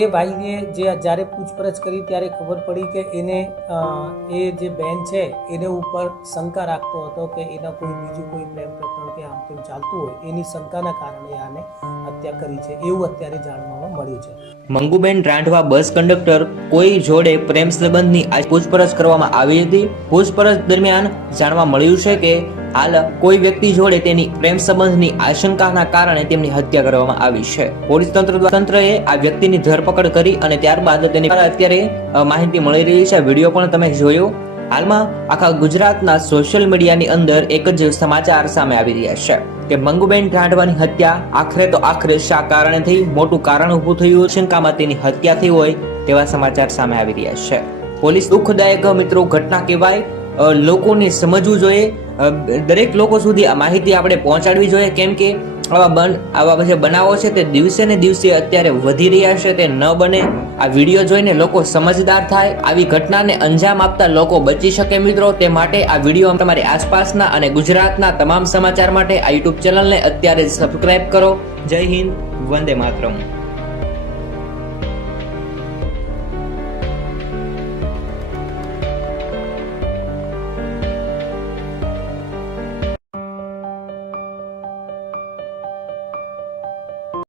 એ ભાઈએ જે જ્યારે પૂછપરછ કરી ત્યારે ખબર પડી કે એને એ જે બેન છે એને ઉપર શંકા રાખતો હતો કે એના કોઈ બીજું કોઈ પ્રેમ પ્રકરણ કે આમ તેમ ચાલતું હોય, એની શંકાના કારણે આને હત્યા કરી છે એવું અત્યારે જાણવામાં મળ્યું છે. મંગુબેન રાઠવા બસ કંડક્ટર કોઈ જોડે પ્રેમ સંબંધની આજ પૂછપરછ કરવામાં આવી હતી. પૂછપરછ દરમિયાન જાણવા મળ્યું છે કે હાલ કોઈ વ્યક્તિ જોડે તેની પ્રેમ સંબંધની આશંકાના કારણે તેમની હત્યા કરવામાં આવી છે. પોલીસ તંત્રએ આ વ્યક્તિની ધરપકડ કરી અને ત્યારબાદ તેની અત્યારે માહિતી મળી રહી છે. વિડીયો પણ તમે જોયો. હાલમાં આખા ગુજરાતના સોશિયલ મીડિયાની અંદર એક જ સમાચાર સામે આવી રહ્યા છે કે મંગુબેન રાઠવાની હત્યા આખરે શા કારણે થઈ, મોટું કારણ ઊભું થયું, શંકામાં તેની હત્યા થઈ હોય તેવા સમાચાર સામે આવી રહ્યા છે. પોલીસ દુઃખદાયક મિત્રો ઘટના કહેવાય, લોકોને સમજવું જોઈએ, દરેક લોકો સુધી આ માહિતી આપણે પહોંચાડવી જોઈએ, કેમ કે આવા જે બનાવો છે તે દિવસે ને દિવસે અત્યારે વધી રહ્યા છે. તે ન બને. આ વિડીયો જોઈને લોકો સમજદાર થાય, આવી ઘટનાને અંજામ આપતા લોકો બચી શકે મિત્રો. તે માટે આ વિડીયો તમારી આસપાસના અને ગુજરાતના તમામ સમાચાર માટે આ યુટ્યુબ ચેનલને અત્યારે સબસ્ક્રાઇબ કરો. જય હિન્દ, વંદે માતરમ.